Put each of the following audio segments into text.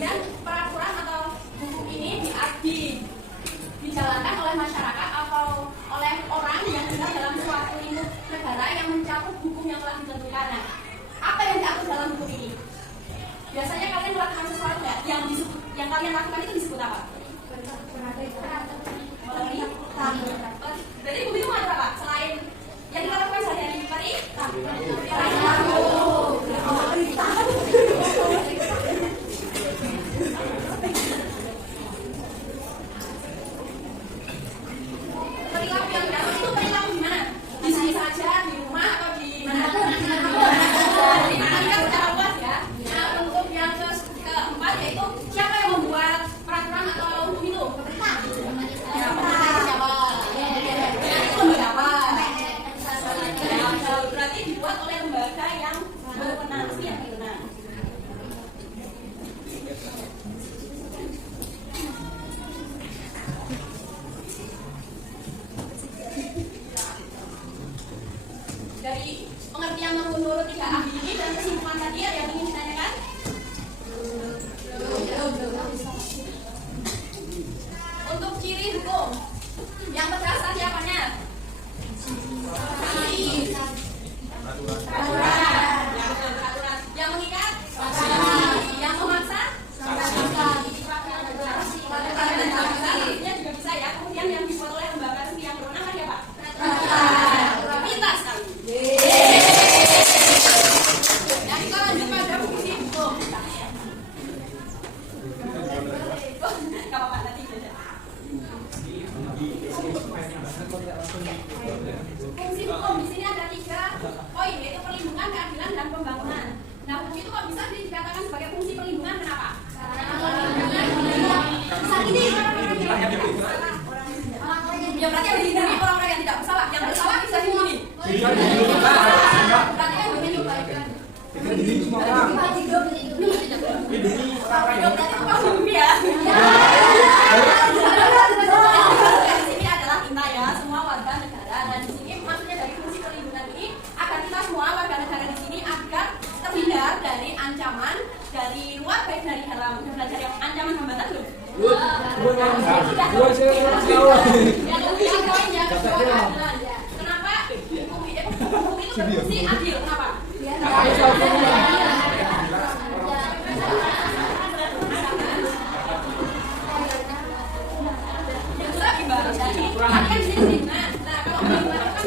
kemudian peraturan atau hukum ini dijalankan oleh masyarakat atau oleh orang yang tinggal dalam suatu lingkup negara yang mencakup hukum yang telah ditentukan. Nah, apa yang diatur dalam hukum ini? Biasanya kalian melakukan sesuatu nggak? Yang kalian lakukan itu disebut apa? Jadi hukum itu ada apa? Selain yang kita lakukan sehari-hari dari pengertian menurut tiga ahli ini dan kesimpulan tadi ada yang ingin ditanyakan? Untuk ciri hukum yang tegas tadi apanya? Peraturan. Yang mengikat? Yang memaksa? Ini juga bisa ya. Kemudian yang dibuat oleh lembaga resmi yang berwenang kan ya Pak? Pintar sekali. Nah kita lanjut pada fungsi hukum. Gak apa-apa nanti beda. Fungsi hukum di sini ada 3 poin, yaitu perlindungan, keadilan, dan pembangunan. Nah hukum itu kok bisa dikatakan sebagai fungsi perlindungan? Kenapa? Ya berarti yang dilindungi orang-orang yang tidak bersalah. Yang bersalah bisa dilindungi. Berarti yang dilindungi kebaikan. Berarti itu dilindungi ya. Di sini adalah kita ya, semua warga negara. Dan di sini maksudnya dari fungsi perlindungan ini agar kita semua warga negara di sini agar terhindar dari ancaman dari luar baik dari dalam. Udah belajar yang ancaman hambatan belum? Kenapa hukum itu berfungsi adil? Kenapa? Nah, kalau perlindungan kan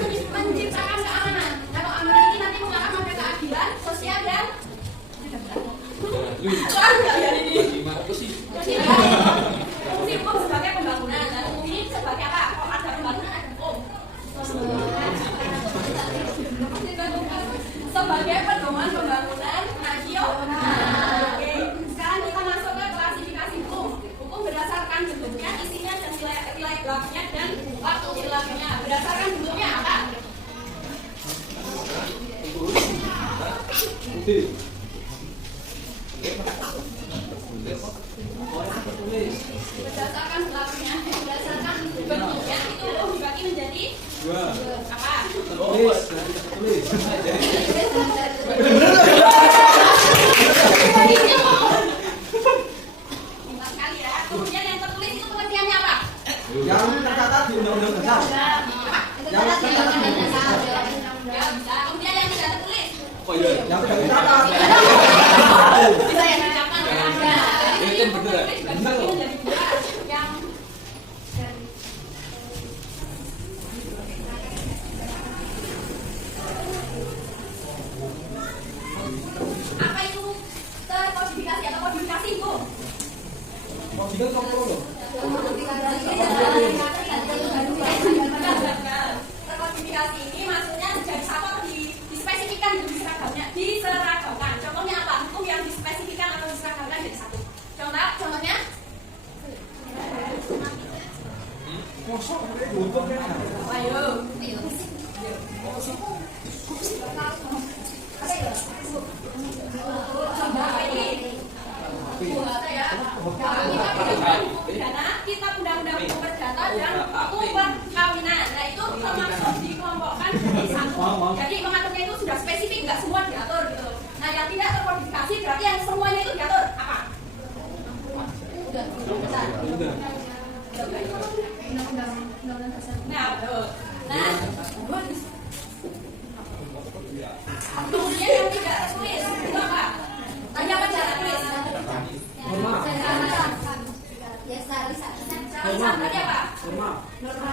menciptakan keamanan. Nah, kalau keamanan ini nanti mengarah pada keadilan sosial dan fungsi hukum sebagai pembangunan. Dan hukum ini sebagai apa? Kalau ada pembangunan ada hukum. Sebagai pedoman pembangunan nasional. Oke. Sekarang kita masuk ke klasifikasi hukum. Hukum berdasarkan bentuknya, isinya, dan nilai berlakunya dan waktu berlakunya. Berdasarkan bentuknya apa? Berdasarkan berlakunya, berdasarkan bentuknya itu dibagi menjadi apa? Pintar sekali ya. Kemudian yang tertulis itu pengertiannya apa? Yang tercatat di undang-undang dasar. Yang tercatat di undang-undang dasar. Ya bisa. Kemudian yang tidak tertulis. Yang tidak tercatat. Bisa yang diucapkan oleh Anda. Jadi ini tertulis dibagi menjadi 2. Yang apa itu terkodifikasi atau kodifikasi hukum? Terkodifikasi ini maksudnya jadi satu atau dispesifikan diseragamkan. Contohnya apa? Hukum yang dispesifikan atau diseragamkan jadi satu. Contohnya? Ayo. Kitab Undang-Undang Hukum Perdata dan Hukum Perkawinan. Nah itu termasuk dikelompokkan jadi satu. Jadi mengaturnya itu sudah spesifik, nggak semua diatur gitu. Nah yang tidak terkodifikasi berarti yang semuanya itu diatur apa? bisa berarti apa? Normal.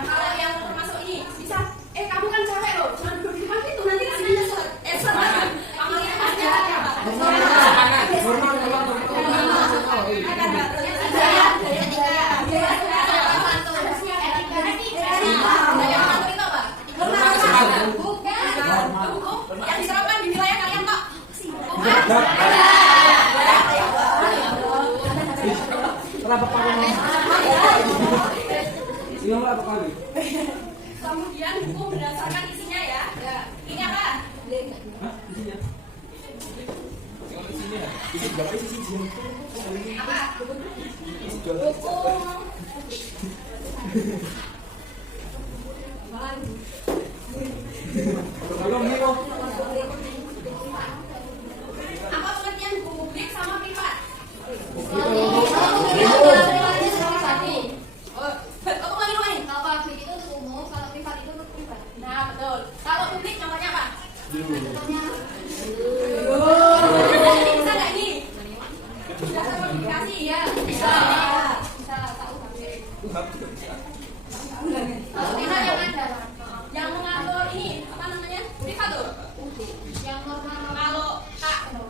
Kalau yang termasuk ini bisa, kamu kan cewek loh, jangan duduk di depan itu nanti sini pamangnya pasti apa? Yang diterapkan di wilayah kalian kok. Kenapa pakai ini apa kali? Kemudian hukum berdasarkan isinya ya. Ini apa? Hah? Isinya? Isi berapa isi Apa? Hukum. Belum nih kok. Apa pengertian hukum publik sama privat? Nah, betul. Kalau publik contohnya apa? Bisa nggak ini? Bisa komunikasi ya? Bisa. Kalau privat yang ada, yang mengatur ini apa namanya? Privat tuh. Kalau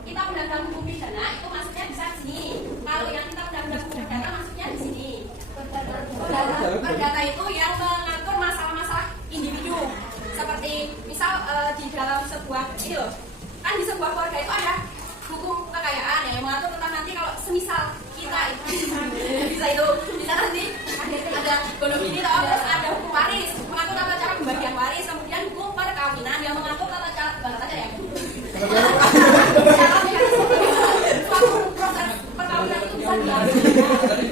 kita pedagang hukum pidana itu maksudnya bisa di sini. Kalau yang kita pedagang hukum pidana maksudnya di sini. Perdata itu yang mengatur masalah-masalah individu. Seperti misal di dalam sebuah itu kan di sebuah keluarga itu ada hukum kekayaan yang mengatur tentang nanti kalau semisal kita itu bisa nanti ada gondok ini terus ada hukum waris mengatur tata cara pembagian waris, kemudian hukum perkawinan yang mengatur tata cara ya proses perkawinan itu bisa dilakukan.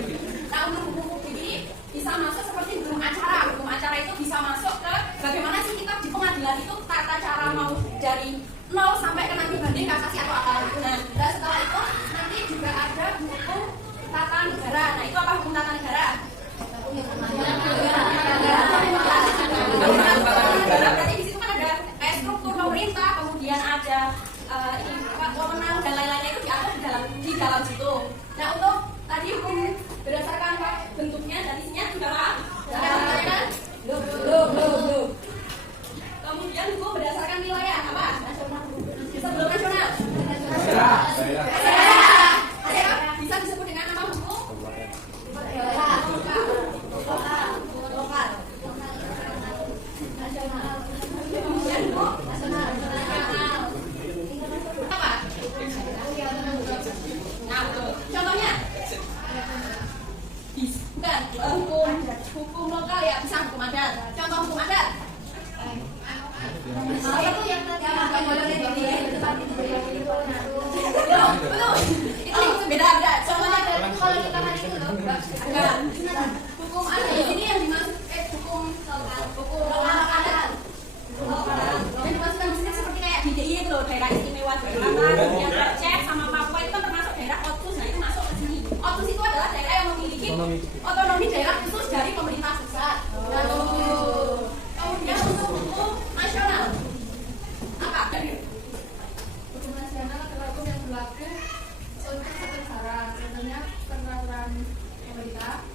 Nah untuk hukum ini bisa masuk seperti hukum acara itu bisa masuk ke bagaimana sih kita di pengadilan itu tata cara mau dari 0 sampai ke nanti banding kasasi atau apa. Nah setelah itu nanti juga ada hukum tata negara. Nah itu apa hukum tata negara? Berarti di situ kan ada kayak struktur pemerintah, kemudian ada wewenang dan lain-lainnya itu diatur di dalam situ. Nah untuk tadi hukum berdasarkan bentuknya dan isinya juga apa? Kemudian hukum berdasarkan wilayah apa? Sebelum nasional. Bisa disebut dengan nama hukum? Lokal. Kemudian hukum nasional. Apa? Nah, betul. Contohnya? Bukan hukum lokal ya, bisa hukum adat. Contoh hukum adat. Itu yang itu beda. Contohnya kalau kita hari itu loh, hukum adat ini yang dimaksud hukum lokal adat. Yang dimaksudkan di sini seperti kayak di DIY itu loh, daerah istimewa Jakarta, kemudian Aceh sama Papua itu kan termasuk daerah otus. Nah itu masuk ke sini. Otus itu adalah daerah yang memiliki otonomi daerah khusus dari pemerintah pusat. Kemudian untuk hukum nasional apa? Hukum nasional adalah hukum yang berlaku untuk satu negara, contohnya peraturan pemerintah.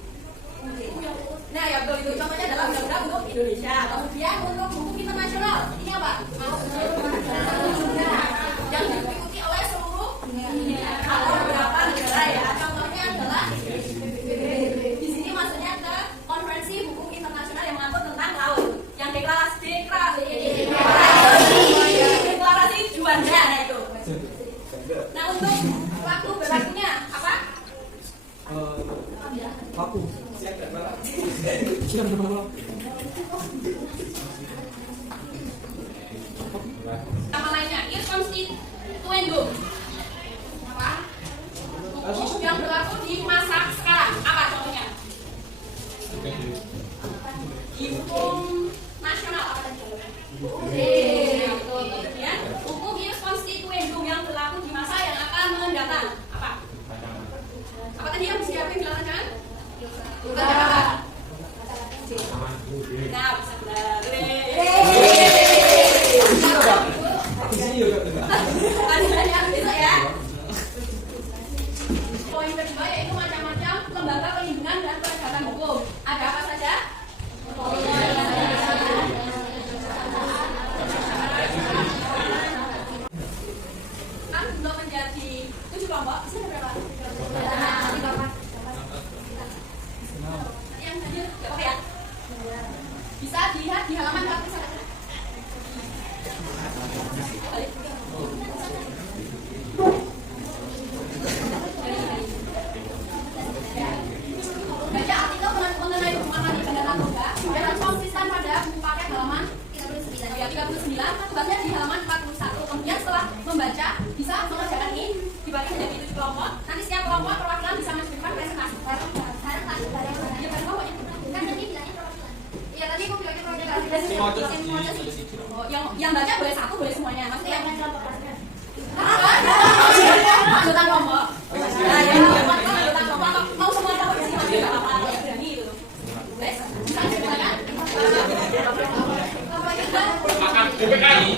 Nah ya betul itu contohnya adalah undang-undang untuk Indonesia. Kemudian untuk hukum internasional ini apa? Yang diikuti oleh seluruh atau beberapa negara ya. Contohnya adalah di sini maksudnya ke konvensi hukum internasional yang mengatur tentang laut. Yang deklarasi Juanda nah itu. Nah untuk waktu berlakunya apa? Aku. Nama lainnya ius constituendum. Apa? Hukum yang berlaku di masa sekarang. Apa contohnya? Hukum nasional apa tadi? Kemudian hukum ius constituendum yang berlaku di masa yang akan mendatang. Apa? Apa tadi yang disiapin bilang kan? Apa? Nah, bisa benar. Lanjutannya besok ya. Poin kedua yaitu macam-macam lembaga perlindungan dan penegakan hukum. Ada di halaman 41. Baca artikel mengenai hukuman mati pada narkoba dan konsisten pada paket halaman 39. Tugasnya di halaman 41. Kemudian setelah membaca bisa mengerjakan ini dibagi menjadi 7 kelompok. Nanti setiap kelompok perwakilan bisa menunjukkan presentasi. Iya tadi aku bilangnya perwakilan. Oh, yang baca boleh satu, boleh semuanya. Maksudnya yang anggota kelompok. Nah, yang anggota kelompok mau semua kelompok di sini enggak apa-apa. Ya berani itu. Wes, bisa diceritakan? Makan PPKI.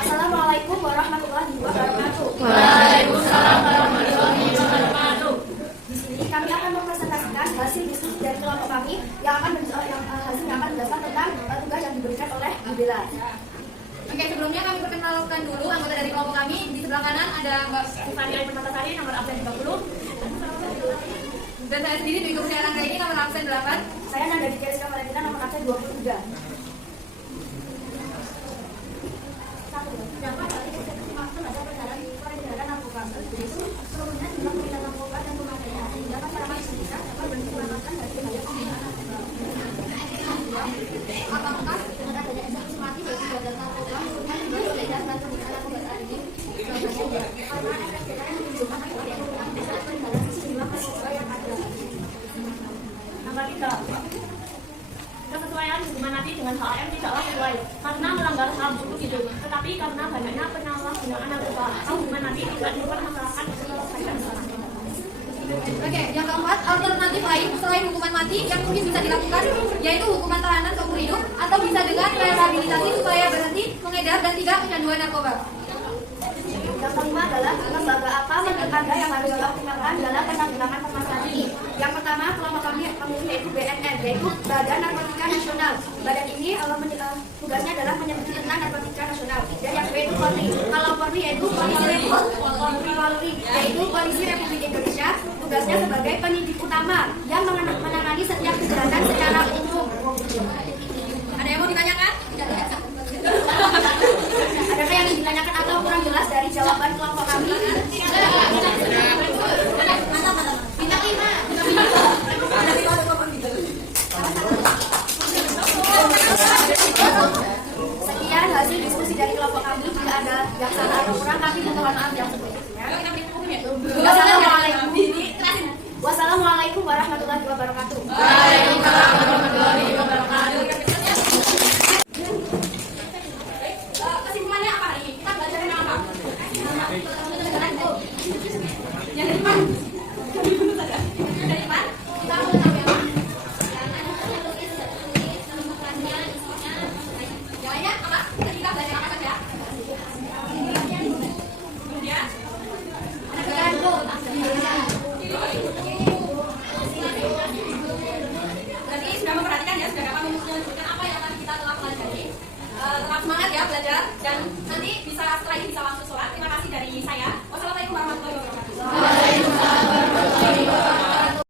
Assalamualaikum warahmatullahi wabarakatuh. Waalaikumsalam warahmatullahi wabarakatuh. Di sini kami akan mempresentasikan hasil diskusi dari kelompok kami yang akan menjelaskan tentang tugas yang diberikan oleh Bu Bella. Oke, sebelumnya kami perkenalkan dulu anggota dari kelompok kami. Di sebelah kanan ada Mbak Tiffany Permatasari nomor absen 30. dan saya sendiri dari Kurnia Rangga ini nomor absen 8. Saya Nanda Dika Rizka Valentina nomor absen 23. Yang dimaksud ada peredaran narkoba. Itu seluruhnya jumlah pengedar narkoba dan pemakaian sehingga masyarakat Indonesia dapat berkeselamatan dari bahaya penggunaan narkoba. Apakah dengan adanya eksekusi mati bagi peredaran narkoba merupakan jumlah peredaran dan penggunaan narkoba saat ini? Jawabannya ya, karena efek jerah yang menunjukkan akibat yang bisa membalansi jumlah narkoba yang ada. Angka 3. Kesesuaian hukuman mati dengan HAM tidaklah sesuai karena melanggar HAM itu. Tetapi karena banyaknya penyalahgunaan narkoba, hukuman mati tidak dipermasalahkan selesaikan sekarang. Oke, yang keempat, alternatif lain selain hukuman mati yang mungkin bisa dilakukan yaitu hukuman tahanan seumur hidup atau bisa dengan rehabilitasi supaya berhenti mengedar dan tidak kecanduan narkoba. Yang kelima adalah lembaga apa menurut Anda yang harus dioptimalkan dalam penanggulangan permasalahan ini. Yang pertama, kelompok kami memilih yaitu BNN, yaitu Badan Narkotika Nasional. Badan ini tugasnya adalah menyelidiki tentang narkotika nasional. Dan yang kedua itu Polri. Kalau Polri yaitu Polri, yaitu Polisi Republik Indonesia. Tugasnya sebagai penyidik utama yang menangani setiap kejahatan secara umum. Ada yang mau ditanyakan? Adakah yang ditanyakan atau kurang jelas dari jawaban kelompok kami? Bintang 5. Sekian hasil diskusi dari kelompok kami. Jika ada yang salah atau kurang, kami mohon maaf yang sebelumnya. Wassalamualaikum warahmatullahi wabarakatuh. Waalaikumsalam warahmatullahi wabarakatuh. Kesimpulannya apa hari ini? Kita belajar tentang apa? Yang depan. Dari depan, kita mau tentang apa? Yang lainnya apa? Kita belajar apa saja? Kemudian berarti sudah memperhatikan ya, sudah dapat menunjukkan apa yang akan kita telah pelajari. Tetap semangat ya belajar dan nanti bisa setelah ini bisa langsung sholat. Terima kasih dari saya.